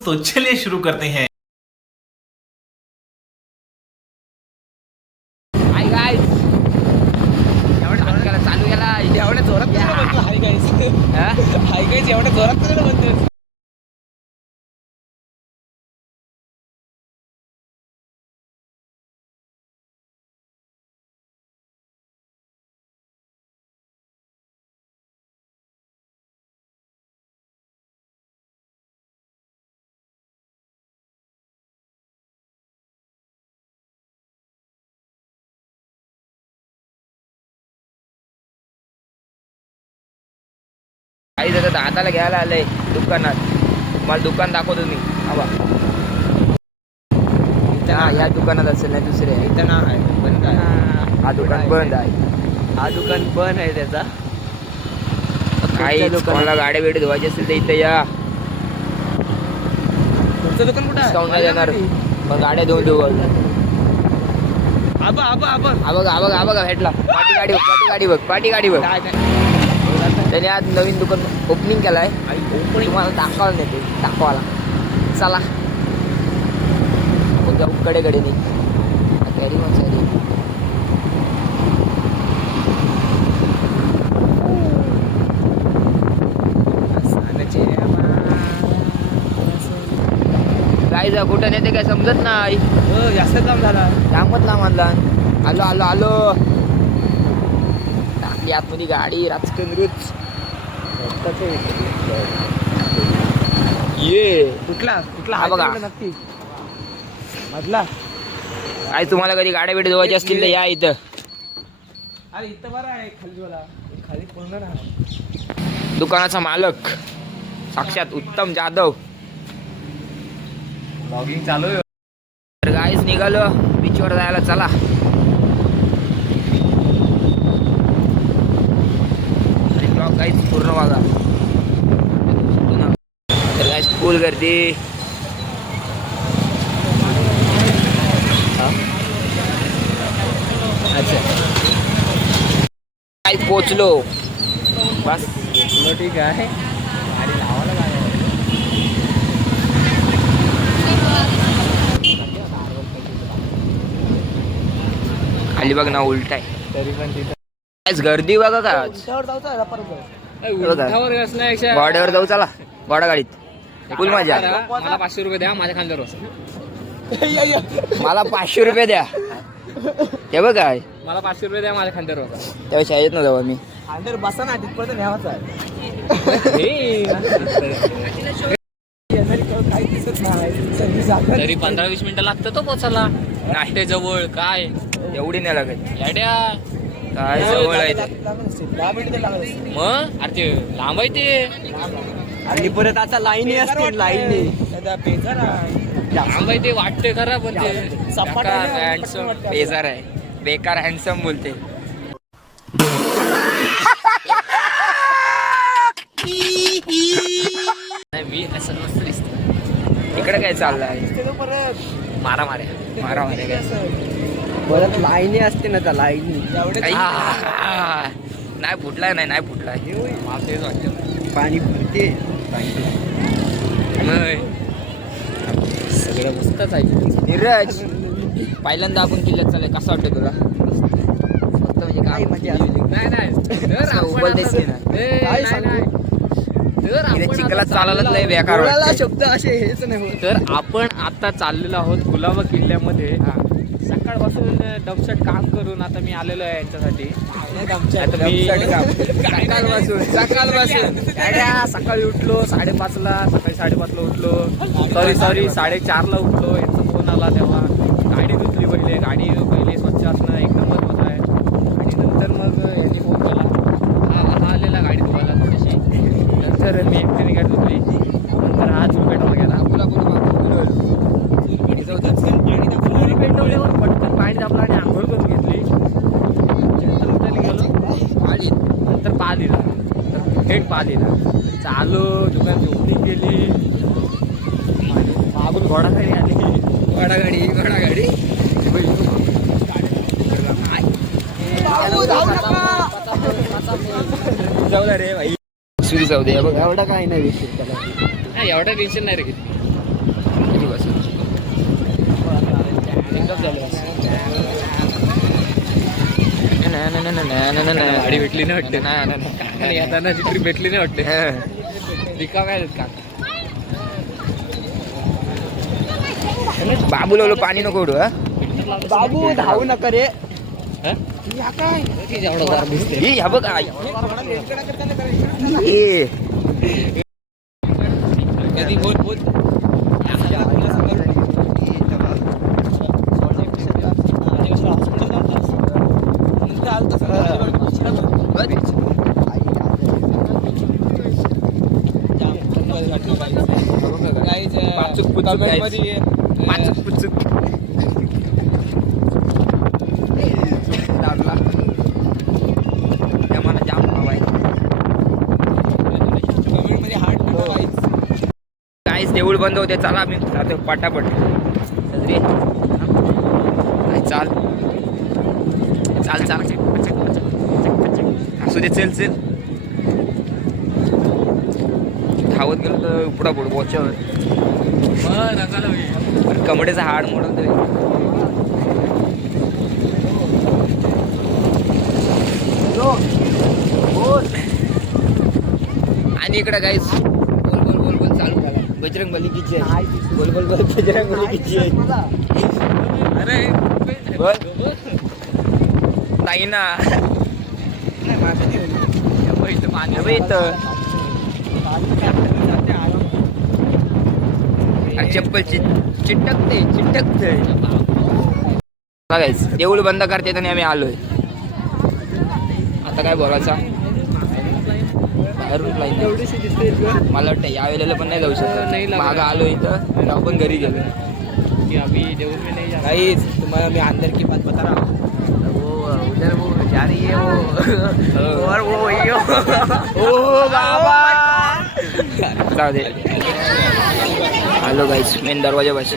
तो चलिए शुरू करते हैं। हाय गाइस, एवढा चालू केला एवढ्या जोरात हाय गाइस हाय गाइस एवढ्या जोरात कशाला म्हणतोस? काही जर दादाला घ्यायला आलंय दुकानात, मला दुकान दाखवतो मी. या दुकानात असेल ना दुसरे इथं नाव आहे बंद आहे. हा दुकान बंद आहे. हा दुकान बंद आहे त्याचा. काही दुकानाला गाड्या बिड्या धुवायची असेल तर इथं या. तुमचं दुकान कुठं डिस्काउंट नाही देणार पण गाड्या धुवून देऊ. आबा भेटला. पाठी गाडी बघ. त्याने आज नवीन दुकान ओपनिंग केलं आहे. तुम्हाला दाखवायला नेते दाखवायला. चला आपण जाऊ कडे नाही कॅरी मग काय जा कुठं नेते काय समजत नाही. जास्त लांब झाला. लांबच लांब आणला. आलो टाकली आतमध्ये गाडी. राजकन रुच ये कुठला हा बघा नक्की मधला. काय तुम्हाला कधी गाड्या बिड्या धुवायची असतील तर या इथं. अरे इथं बरं आहे खाली पूर्ण राहा. दुकानाचा मालक साक्षात उत्तम जाधव. ब्लॉगिंग चालू आहे. तर गाईच निघालो बीचवर जायला. चला काहीच पूर्ण बघा. तर काय फुल गर्दी. अच्छा काय पोचलो बस. ठीक आहे. गाडी लावायला खाली बघ ना उलट आहे तरी पण तिथं गर्दी बघा का. घोड्यावर जाऊ. चला घोडा गाडीत फुल मजा. मला 500 रुपये द्या माझ्या खांद्यावर. मला 500 रुपये द्या. हे बघ काय मला 500 रुपये द्या माझ्या खांद्यावर. त्यावेळेस येत ना जाऊ मी खांद्यावर बसा ना तिथपर्यंत न्यावाचा आहे. तरी 15-20 मिनिटं लागतं तो पोचायला. नाश्ते जवळ काय एवढी नाही लागत. याड्या काय जवळ आहे मग. अरे ते लांब आहे ते. आणि परत आता लाईनी असते. लाईनी लांब आहे ते वाटते खरा पण ते हँडसम बेजार आहे. बेकार हँडसम बोलते. मी असं मस्त दिसत. इकडे काय चाललं आहे मारामाऱ्या काय परत लाईनी असते ना त्या लाईनी. नाही फुटलाय नाही फुटलाय. तेच वाटतं पाणी फुटते सगळं मस्तच आहे. नीरज पहिल्यांदा आपण किल्ल्यात चालय कसं वाटतं तुला? फक्त म्हणजे काय नाही चिखलात चालायला लय बेकार शब्द असे हेच नाही. तर आपण आता चाललेलो आहोत कुलाबा किल्ल्यामध्ये. सकाळपासून दमशट काम करून आता मी आलेलो आहे यांच्यासाठी. सकाळी उठलो 5:30ला. सकाळी 5:30ला उठलो. सॉरी 4:30ला उठलो. यांचा फोन आला तेव्हा गाडी धुतली. पहिले स्वच्छ असणं एक नंबर होत आहे. आणि नंतर मग यांनी फोन केला. हा आलेला गाडी धुवायला थोडीशी. नंतर मी एकट्याने गाडी धुतली. नंतर हा चूल पेटवला गेला. पेटवल्यावर पटकन पाणी दाबलं आणि आंघोळ करून घेतली. नंतर पा दिला. थेट पा दिला. चालू दुकान ओपनिंग केली. मागून घोडागाडी आली. घोडागाडी जाऊ रे भाई. सुरू जाऊ दे. बघ एवढा काय नाही. एवढा टेन्शन नाही रे. किती बसेल गाडी भेटली नाही वाटते येताना ट्रिप भेटली नाही वाटते रिका काय का बाबू लावलो पाणी नको उडू बाबू धावू नका रे ह्या बघ कधी बोल बोल देऊळ बंद होते चला आम्ही जातो पटापट चाल चाल चाल असू दे चल चल धावत गेलो तर उपडा पड वॉचवर कमडेचा हाड मोडून तरी आणि इकडे काहीच बोल बोल बोल बोल चालू झाला बजरंग बली की जय बोल बोल बोल बजरंग बली की जय अरे बोल नाही ना चप्पल चिटकते बघायच देऊळ बंद करते आणि आम्ही आलोय आता काय बोलायचा बाहेरून मला वाटतं या वेळेला पण नाही जाऊ शकत मागं आलो इथं आपण घरी गेलो गाइस तुम्हाला मी अंदर की बात बता रहा हूँ उधर वो जा रही है वो और वो यो ओ बाबा जाऊ दे आलो गाईस मेन दरवाजापाशी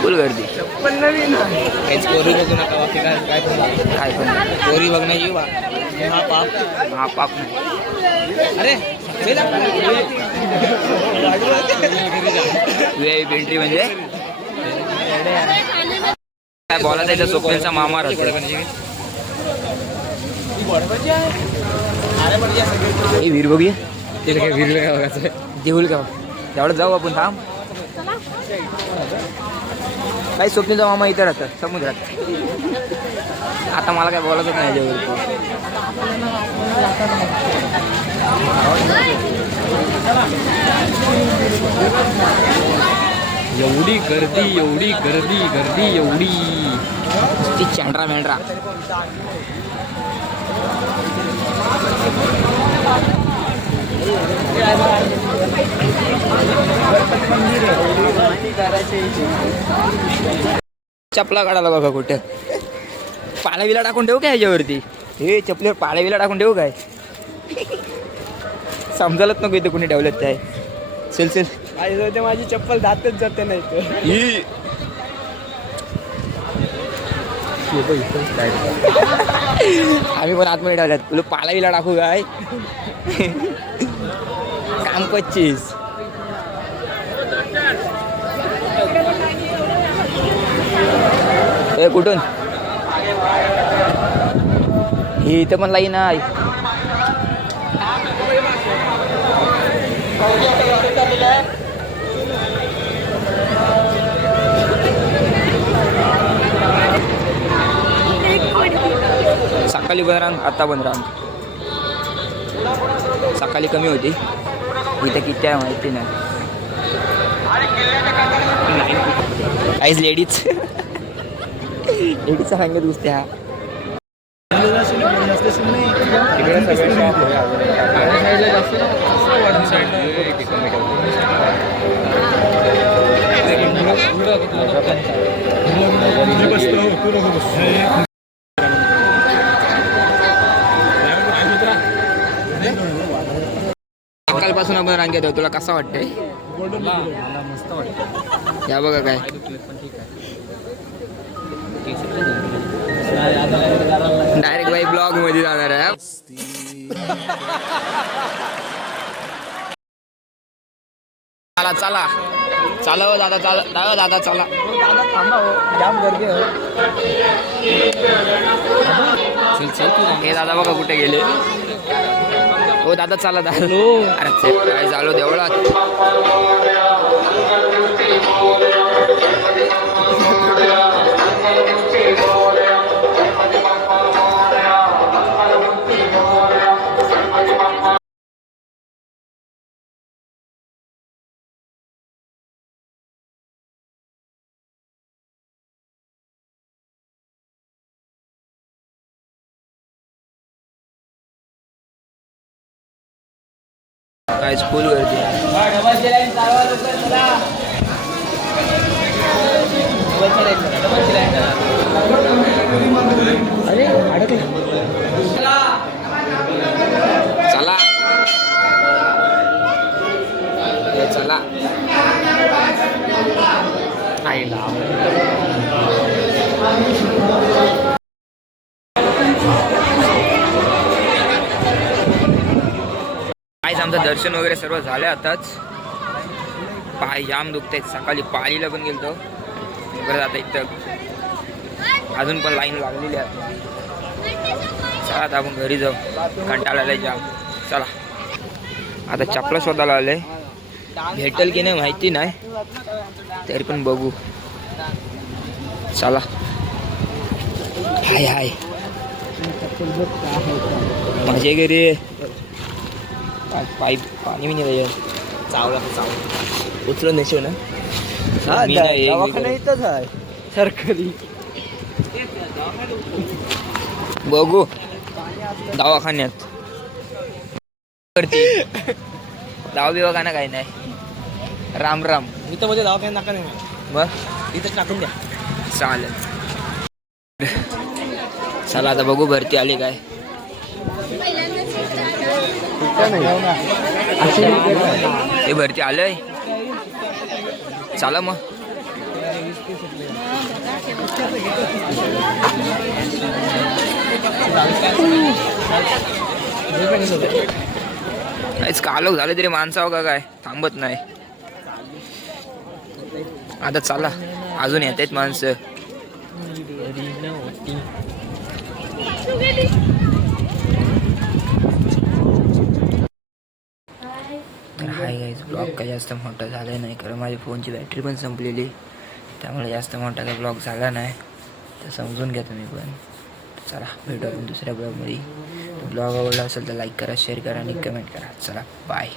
फुल गर्दी पण नवीन काहीच कोरी बघू नका बाकी काय काय पण कोरी बघण्याची महापाप महापाप नाही अरे VIP एंट्री म्हणजे काय बोलायचं इथं स्वप्नेलचा मामा राहतो हे वीर बघूया तिला काय वीर काय बघायचं देऊळ का तेवढं जाऊ आपण थांब काही स्वप्नेलचा मामा इथं राहतात समुद्रात आता मला काय बोलायचं नाही याच्यावर एवढी गर्दी एवढी ती चॅन्ड्रा मेंड्रा चपला काढायला बघा कुठे पाळाविला टाकून ठेवू काय ह्याच्यावरती हे चपलीवर पाळाविला टाकून ठेवू काय समजायलाच नको इथे कोणी ठेवलेत काय चल चल ते माझी चप्पल जातच जाते नाही आम्ही पण आतमध्ये ठेवल्यात तुला पाळाविला टाकू काय काम 25 कुठून ही इथं पण लाईन आहे सकाळी बंद रांग आता बंद रांग सकाळी कमी होती इथं किती आहे माहिती नाही काहीच लेडीज लेडीजचा सांगत घुसते हा सकाळपासून आपण रांगेत आहे तुला कसं वाटतंय मस्त वाटतं या बघा काय डायरेक्ट बाई ब्लॉग मध्ये जाणार आहे चला चला चला हो दादा चला दादा चला दादा थांबा हो जाम गर्दी हो चल चल तू हे दादा बघा कुठे गेले हो दादा चला दादा अरे काय झालो देवळात काय स्कूल गर्दी अरे अडकलं चला हे चला आईला काहीच आमचं दर्शन वगैरे सर्व झालं आताच पाय जाम दुखतायत सकाळी पाळीला पण गेलतो परत आता इथं अजून पण लाईन लागलेली आहे चला आता आपण घरी जाऊ कंटाळायला जाम चला आता चपला शोधायला आलंय भेटेल की नाही माहिती नाही तरी पण बघू चला हाय हाय माझे घरी पाईप पाणी मी नाही चावला चावला उचलून नेशो ना हा मी नाही, दवाखाना इथंच आहे सरकारी बघू दवाखान्यात करते दवा बिवाखाना काही नाही राम राम मी तर मध्ये दवाखान्यात नाका नाही मग इथंच टाकून द्या चालेल चला आता बघू भरती आली काय ते भरती आलंय चला मग काहीच कालोख झालं तरी माणसावं का काय थांबत नाही आता चला अजून येत आहेत माणसं तर हाय गाईज ब्लॉग काही जास्त मोठा झाला नाही कारण माझ्या फोनची बॅटरी पण संपलेली त्यामुळे जास्त मोठा काही ब्लॉग झाला नाही तर समजून घ्या तुम्ही पण चला भेटू आपण दुसऱ्या ब्लॉगमध्ये ब्लॉग आवडला असेल तर लाईक करा शेअर करा आणि कमेंट करा चला बाय